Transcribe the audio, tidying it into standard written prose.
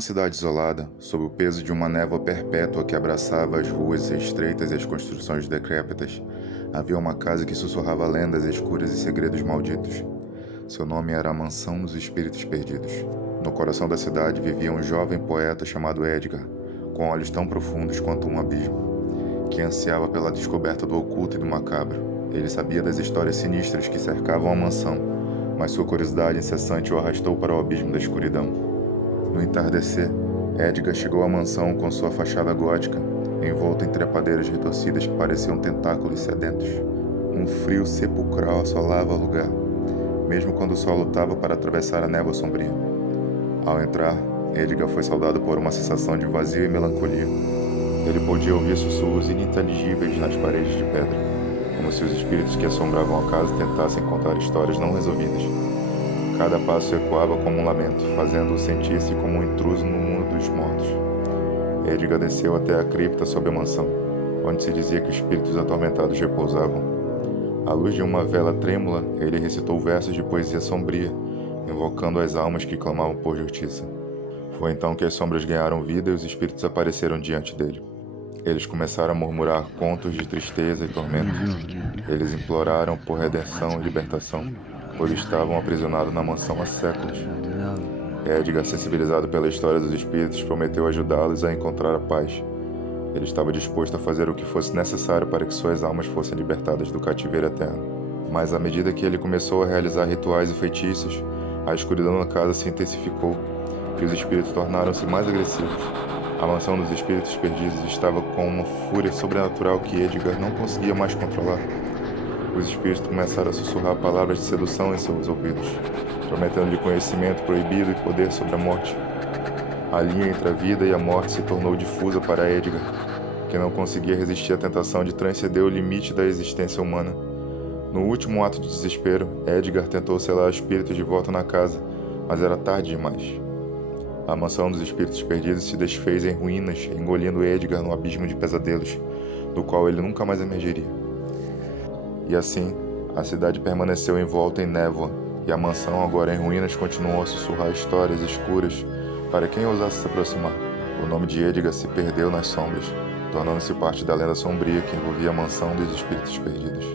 uma cidade isolada, sob o peso de uma névoa perpétua que abraçava as ruas estreitas e as construções decrépitas, havia uma casa que sussurrava lendas escuras e segredos malditos. Seu nome era a Mansão dos Espíritos Perdidos. No coração da cidade vivia um jovem poeta chamado Edgar, com olhos tão profundos quanto um abismo, que ansiava pela descoberta do oculto e do macabro. Ele sabia das histórias sinistras que cercavam a mansão, mas sua curiosidade incessante o arrastou para o abismo da escuridão. No entardecer, Edgar chegou à mansão com sua fachada gótica, envolta em trepadeiras retorcidas que pareciam tentáculos sedentos. Um frio sepulcral assolava o lugar, mesmo quando o sol lutava para atravessar a névoa sombria. Ao entrar, Edgar foi saudado por uma sensação de vazio e melancolia. Ele podia ouvir sussurros ininteligíveis nas paredes de pedra, como se os espíritos que assombravam a casa tentassem contar histórias não resolvidas. Cada passo ecoava como um lamento, fazendo-o sentir-se como um intruso no mundo dos mortos. Edgar desceu até a cripta sob a mansão, onde se dizia que os espíritos atormentados repousavam. À luz de uma vela trêmula, ele recitou versos de poesia sombria, invocando as almas que clamavam por justiça. Foi então que as sombras ganharam vida e os espíritos apareceram diante dele. Eles começaram a murmurar contos de tristeza e tormento. Eles imploraram por redenção e libertação, pois estavam aprisionados na mansão há séculos. Edgar, sensibilizado pela história dos espíritos, prometeu ajudá-los a encontrar a paz. Ele estava disposto a fazer o que fosse necessário para que suas almas fossem libertadas do cativeiro eterno. Mas à medida que ele começou a realizar rituais e feitiços, a escuridão na casa se intensificou e os espíritos tornaram-se mais agressivos. A mansão dos espíritos perdidos estava com uma fúria sobrenatural que Edgar não conseguia mais controlar. Os espíritos começaram a sussurrar palavras de sedução em seus ouvidos, prometendo-lhe conhecimento proibido e poder sobre a morte. A linha entre a vida e a morte se tornou difusa para Edgar, que não conseguia resistir à tentação de transcender o limite da existência humana. No último ato de desespero, Edgar tentou selar os espíritos de volta na casa, mas era tarde demais. A mansão dos espíritos perdidos se desfez em ruínas, engolindo Edgar no abismo de pesadelos, do qual ele nunca mais emergeria. E assim, a cidade permaneceu envolta em névoa, e a mansão, agora em ruínas, continuou a sussurrar histórias escuras para quem ousasse se aproximar. O nome de Edgar se perdeu nas sombras, tornando-se parte da lenda sombria que envolvia a mansão dos espíritos perdidos.